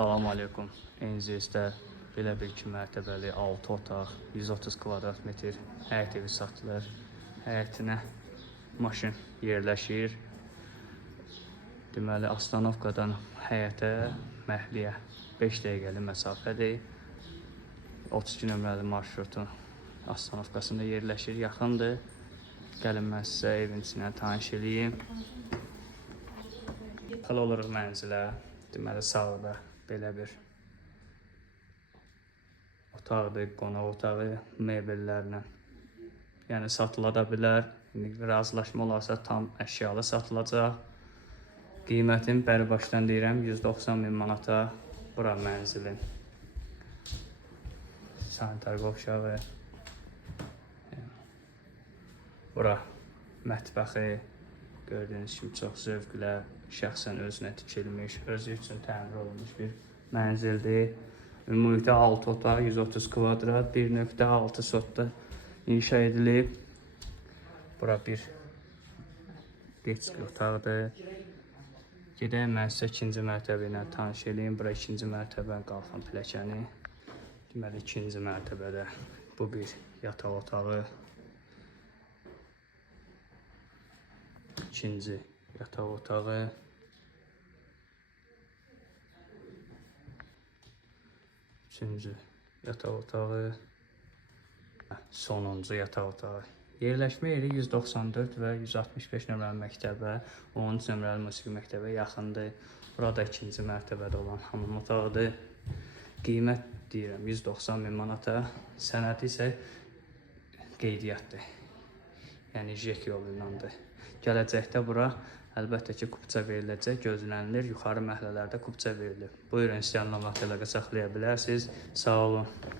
Salam aleykum. Enzizdə belə bir 2 mərtəbəli 6 otaq, 130 kvadrat metr həyət evi satılır. Həyətinə maşın yerləşir. Deməli, Astanovkadan həyətə, məhliyə 5 dəqiqəlik məsafədir. 32 nömrəli marşrutun Astanovkasında yerləşir, yaxındır. Gəlin mən sizə evin içinə tanış edeyim. Daxil oluruq mənzilə. Deməli, sağda belə bir otaqdır, qonaq otağı mebellərlə. Yəni satıla da bilər. İndi razılaşma olarsa tam əşyalı satılacaq. Qiymətin bəri başdan deyirəm 190 min manata bura mənzilin. Sanitar qovşağı. Bura mətbəxi. Gördüyünüz kimi çox zövqlə, şəxsən özünə tikilmiş, özü üçün təmir olunmuş bir mənzildir. Ümumilikdə 6 otaq, 130 kvadrat, 1.6 sotda inşa edilib. Bura bir detski otaqdır. Gedək mən sizə ikinci mərtəbə ilə tanış edeyim. Bura ikinci mərtəbə qalxan pilləkəni. Deməli, ikinci mərtəbədə bu bir yataq otağı. İkinci yataq otağı. Üçüncü yataq otağı. Sonuncu yataq otağı. Yerləşmə yeri 194 və 165 nömrəli məktəbə, 13 nömrəli musiqi məktəbə yaxındır. Burada ikinci mərtəbədə olan hamam otağıdır. Qiymət deyirəm 190 min manata. Sənədi isə qeydiyyatdır. Yəni JEK yolu ilandır. Gələcəkdə bura əlbəttə ki, kupça veriləcək, gözlənilir. Yuxarı məhəllələrdə kupça verilir. Buyurun, istəyən əlaqə saxlaya bilərsiniz. Sağ olun.